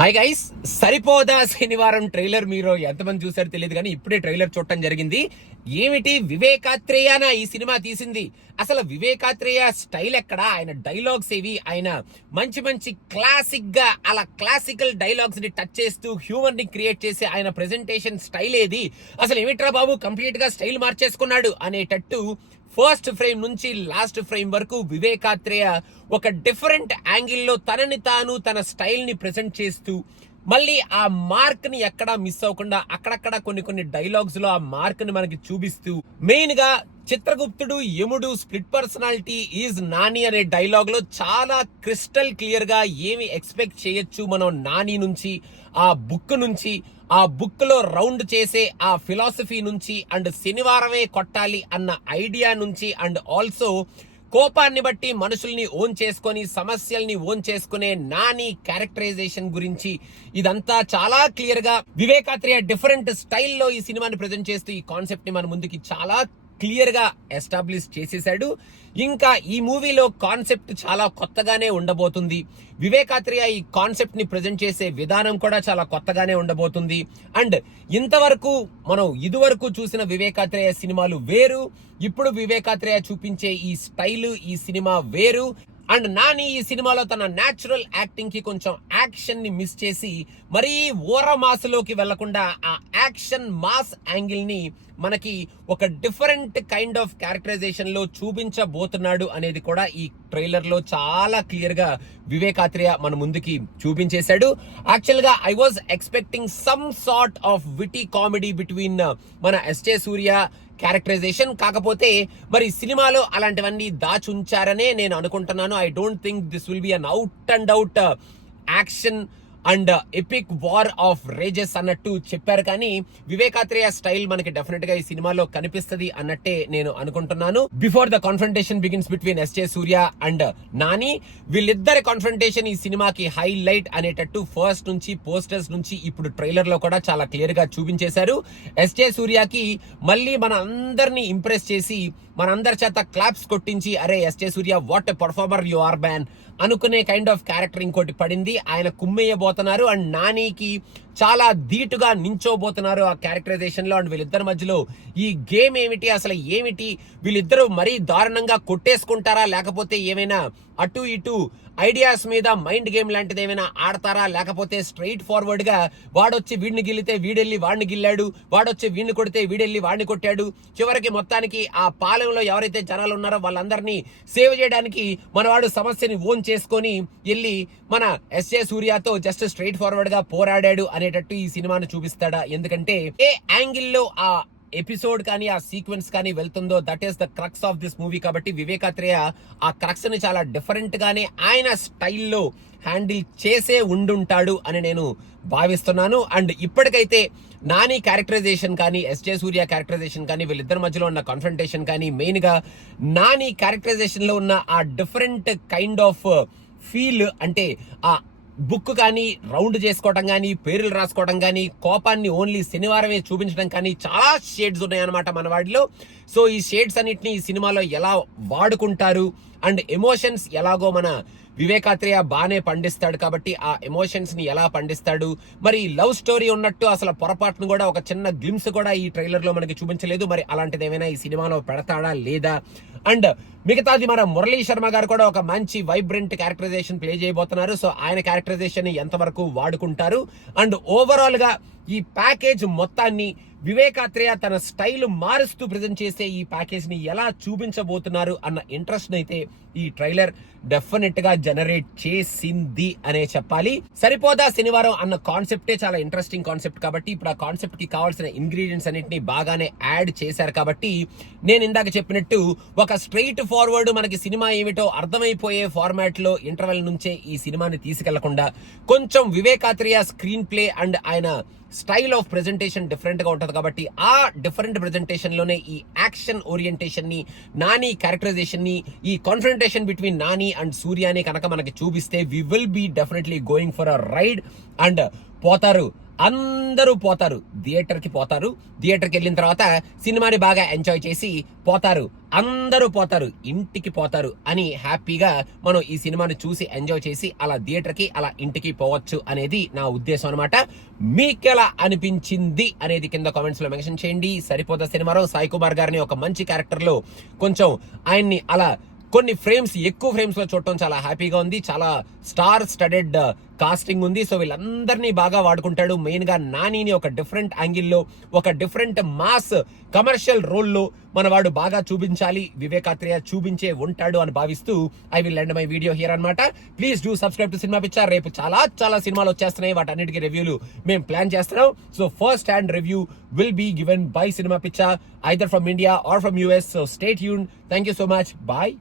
Hi guys, సరిపోదా శనివారం trailer మీరు ఎంతమంది చూసారో తెలియదు కానీ ఇప్పుడే ట్రైలర్ చూడటం జరిగింది. ఏమిటి వివేకాత్రేయనా ఈ సినిమా తీసింది? అసలు వివేకాత్రేయ స్టైల్ ఎక్కడ? ఆయన డైలాగ్స్ ఏవి? ఆయన మంచి మంచి క్లాసిక్ గా అలా క్లాసికల్ డైలాగ్స్ ని టచ్ చేస్తూ హ్యూమర్ ని క్రియేట్ చేసే ఆయన ప్రెజెంటేషన్ స్టైల్ ఏది? అసలు ఏమిట్రా బాబు కంప్లీట్ గా స్టైల్ మార్చేసుకున్నాడు అనేటట్టు ఫస్ట్ ఫ్రేమ్ నుంచి లాస్ట్ ఫ్రేమ్ వరకు వివేకాత్రేయ ఒక డిఫరెంట్ యాంగిల్లో తనని తాను తన స్టైల్ ని ప్రెజెంట్ చేస్తూ మళ్ళీ ఆ మార్క్ ని ఎక్కడా మిస్ అవ్వకుండా అక్కడక్కడ కొన్ని డైలాగ్స్ లో ఆ మార్క్ ని మనకి చూపిస్తూ మెయిన్ గా చిత్రగుప్తుడు యముడు స్ప్లిట్ పర్సనాలిటీ ఈజ్ నాని అనే డైలాగ్ లో చాలా క్రిస్టల్ క్లియర్ గా ఏమి ఎక్స్పెక్ట్ చేయొచ్చు మనం నాని నుంచి, ఆ బుక్ నుంచి, ఆ బుక్ లో రౌండ్ చేసే ఆ ఫిలాసఫీ నుంచి, అండ్ శనివారమే కొట్టాలి అన్న ఐడియా నుంచి, అండ్ ఆల్సో కోపాన్ని బట్టి మనుషుల్ని ఓన్ చేసుకొని సమస్యల్ని ఓన్ చేసుకునే నాని క్యారెక్టరైజేషన్ గురించి ఇదంతా చాలా క్లియర్ గా వివేకాత్రేయ డిఫరెంట్ స్టైల్లో ఈ సినిమాని ప్రెజెంట్ చేస్తూ ఈ కాన్సెప్ట్ ని మన ముందుకి చాలా క్లియర్ గా ఎస్టాబ్లిష్ చేసేసాడు. ఇంకా ఈ మూవీలో కాన్సెప్ట్ చాలా కొత్తగానే ఉండబోతుంది. వివేకాత్రేయ ఈ కాన్సెప్ట్ ని ప్రెజెంట్ చేసే విధానం కూడా చాలా కొత్తగానే ఉండబోతుంది. అండ్ ఇంతవరకు మనం ఇదివరకు చూసిన వివేకాత్రేయ సినిమాలు వేరు, ఇప్పుడు వివేకాత్రేయ చూపించే ఈ స్టైల్ ఈ సినిమా వేరు. అండ్ నాని ఈ సినిమాలో తన న్యాచురల్ యాక్టింగ్ కి కొంచెం యాక్షన్ ని మిస్ చేసి మరీ ఓర మాస్లోకి వెళ్లకుండా ఆ యాక్షన్ మాస్ యాంగిల్ ని మనకి ఒక డిఫరెంట్ కైండ్ ఆఫ్ క్యారెక్టరైజేషన్ లో చూపించబోతున్నాడు అనేది కూడా ఈ ట్రైలర్ లో చాలా క్లియర్ గా వివేకాత్రేయ మన ముందుకి చూపించేశాడు. యాక్చువల్ గా I was expecting some sort of witty comedy between మన ఎస్జే సూర్య క్యారెక్టరైజేషన్. కాకపోతే మరి సినిమాలో అలాంటివన్నీ దాచుంచారనే నేను అనుకుంటున్నాను. I don't think this will be an out and out action and epic war of raises అన్నట్టు చెప్పారు. కానీ వివేకాత్రేయ స్టైల్ మనకి డెఫినెట్ గా ఈ సినిమాలో కనిపిస్తుంది అన్నట్టే నేను అనుకుంటున్నాను. Before the confrontation begins between SJ Surya and Nani, వీళ్ళిద్దరి కాన్ఫ్రంటేషన్ ఈ సినిమాకి హైలైట్ అనేటట్టు ఫస్ట్ నుంచి పోస్టర్స్ నుంచి ఇప్పుడు ట్రైలర్ లో కూడా చాలా క్లియర్ గా చూపించేశారు. ఎస్జే సూర్యకి మళ్ళీ మన అందరినీ ఇంప్రెస్ చేసి మనందరి చేత క్లాప్స్ కొట్టించి అరే S J Surya what a performer you are man అనుకునే కైండ్ ఆఫ్ క్యారెక్టర్ ఇంకోటి పడింది. ఆయన కుమ్మేయబోతున్నారు అండ్ నానికి చాలా ధీటుగా నించోబోతున్నారు ఆ క్యారెక్టరైజేషన్ లో. అండ్ వీళ్ళిద్దరి మధ్యలో ఈ గేమ్ ఏమిటి, అసలు ఏమిటి, వీళ్ళిద్దరూ మరీ దారుణంగా కొట్టేసుకుంటారా లేకపోతే ఏమైనా అటు ఇటు ఐడియాస్ మీద మైండ్ గేమ్ లాంటిది ఏమైనా ఆడతారా, లేకపోతే స్ట్రైట్ ఫార్వర్డ్ గా వాడొచ్చి వీడిని గిల్లితే వీడెళ్ళి వాడిని గిల్లాడు, వాడొచ్చి వీడిని కొడితే వీడెళ్ళి వాడిని కొట్టాడు, చివరికి మొత్తానికి ఆ పాలెంలో ఎవరైతే జనాలు ఉన్నారో వాళ్ళందరినీ సేవ్ చేయడానికి మనవాడు సమస్యని ఓన్ చేసుకొని వెళ్ళి మన ఎస్జే సూర్యతో జస్ట్ స్ట్రైట్ ఫార్వర్డ్ గా పోరాడాడు అనేటట్టు ఈ సినిమాను చూపిస్తాడా? ఎందుకంటే ఏ యాంగిల్లో ఆ ఎపిసోడ్ కానీ ఆ సీక్వెన్స్ కానీ వెళ్తుందో that is the crux of this movie. కాబట్టి వివేకాత్రేయ ఆ క్రక్స్ ని చాలా డిఫరెంట్ గానే ఆయన స్టైల్లో హ్యాండిల్ చేసే ఉండుంటాడు అని నేను భావిస్తున్నాను. అండ్ ఇప్పటికైతే నాని క్యారెక్టరైజేషన్ కానీ ఎస్జే సూర్య క్యారెక్టరైజేషన్ కానీ వీళ్ళిద్దరి మధ్యలో ఉన్న కాన్ఫ్రంటేషన్ కానీ మెయిన్ గా నాని క్యారెక్టరైజేషన్ లో ఉన్న ఆ డిఫరెంట్ కైండ్ ఆఫ్ ఫీల్, అంటే ఆ బుక్ కానీ రౌండ్ చేసుకోవడం కానీ పేర్లు రాసుకోవడం కానీ కోపాన్ని ఓన్లీ శనివారమే చూపించడం కానీ చాలా షేడ్స్ ఉన్నాయన్నమాట మన వాడిలో. సో ఈ షేడ్స్ అన్నిటిని ఈ సినిమాలో ఎలా వాడుకుంటారు అండ్ ఎమోషన్స్ ఎలాగో మన వివేకాత్రేయ బానే పండిస్తాడు. కాబట్టి ఆ ఎమోషన్స్ ని ఎలా పండిస్తాడు, మరి లవ్ స్టోరీ ఉన్నట్టు అసలు పొరపాటును కూడా ఒక చిన్న గ్లిమ్స్ కూడా ఈ ట్రైలర్ లో మనకి చూపించలేదు. మరి అలాంటిది ఏమైనా ఈ సినిమాలో పెడతాడా లేదా? అండ్ మిగతాది మన మురళీ శర్మ గారు కూడా ఒక మంచి వైబ్రెంట్ క్యారెక్టరైజేషన్ ప్లే చేయబోతున్నారు. సో ఆయన క్యారెక్టరైజేషన్ ని ఎంతవరకు వాడుకుంటారు అండ్ ఓవరాల్ గా ఈ ప్యాకేజ్ మొత్తాన్ని వివేకాత్రేయ తన స్టైల్ మారుస్తూ ప్రెజెంట్ చేసే ఈ ప్యాకేజ్ ని ఎలా చూపించబోతున్నారు అన్న ఇంట్రెస్ట్ అయితే ఈ ట్రైలర్ డెఫినెట్ గా జనరేట్ చేసింది అనే చెప్పాలి. సరిపోదా శనివారం అన్న కాన్సెప్టే చాలా ఇంట్రెస్టింగ్ కాన్సెప్ట్ కాబట్టి ఇప్పుడు ఆ కాన్సెప్ట్ కి కావాల్సిన ఇంగ్రీడియంట్స్ అన్నింటినీ బాగానే యాడ్ చేశారు. కాబట్టి నేను ఇందాక చెప్పినట్టు ఒక స్ట్రైట్ ఫార్వర్డ్ మనకి సినిమా ఏమిటో అర్థమైపోయే ఫార్మాట్ లో ఇంటర్వెల్ నుంచే ఈ సినిమాని తీసుకెళ్లకుండా కొంచెం వివేకాత్రేయ స్క్రీన్ ప్లే అండ్ ఆయన స్టైల్ ఆఫ్ ప్రెజెంటేషన్ డిఫరెంట్ గా ఉంటది. కాబట్టి ఆ డిఫరెంట్ ప్రెజెంటేషన్ లోనే ఈ యాక్షన్ ఓరియంటేషన్ ని, నాని క్యారెక్టరైజేషన్ ని, ఈ కాన్ఫ్రంటేషన్ బిట్వీన్ నాని అండ్ సూర్యాని కనుక మనకి చూపిస్తే we will be definitely going for a ride and పోతారు అందరూ పోతారు, థియేటర్కి పోతారు. థియేటర్కి వెళ్ళిన తర్వాత సినిమాని బాగా ఎంజాయ్ చేసి పోతారు. అందరూ పోతారు, ఇంటికి పోతారు అని హ్యాపీగా మనం ఈ సినిమాని చూసి ఎంజాయ్ చేసి అలా థియేటర్కి అలా ఇంటికి పోవచ్చు అనేది నా ఉద్దేశం అనమాట. మీకెలా అనిపించింది అనేది కింద కామెంట్స్ లో మెన్షన్ చేయండి. సరిపోదా సినిమాలో సాయి కుమార్ గారిని ఒక మంచి క్యారెక్టర్ లో కొంచెం ఆయన్ని అలా కొన్ని ఫ్రేమ్స్ ఎక్కువ ఫ్రేమ్స్ లో చూడటం చాలా హ్యాపీగా ఉంది. చాలా స్టార్ స్టడెడ్ కాస్టింగ్ ఉంది. సో వీళ్ళందరినీ బాగా వాడుకుంటాడు. మెయిన్ గా నానిని ఒక డిఫరెంట్ యాంగిల్లో ఒక డిఫరెంట్ మాస్ కమర్షియల్ రోల్లో మనవాడు బాగా చూపించాలి, వివేకాత్రేయ చూపించే ఉంటాడు అని భావిస్తూ I will end my video here అన్నమాట. Please do subscribe to cinema Pichcha. రేపు చాలా సినిమాలు వచ్చేస్తున్నాయి, వాటన్నిటికీ రివ్యూలు మేము ప్లాన్ చేస్తున్నాం. So first hand review will be given by Cinema Picha either from India or from US. So stay tuned. Thank you so much. Bye.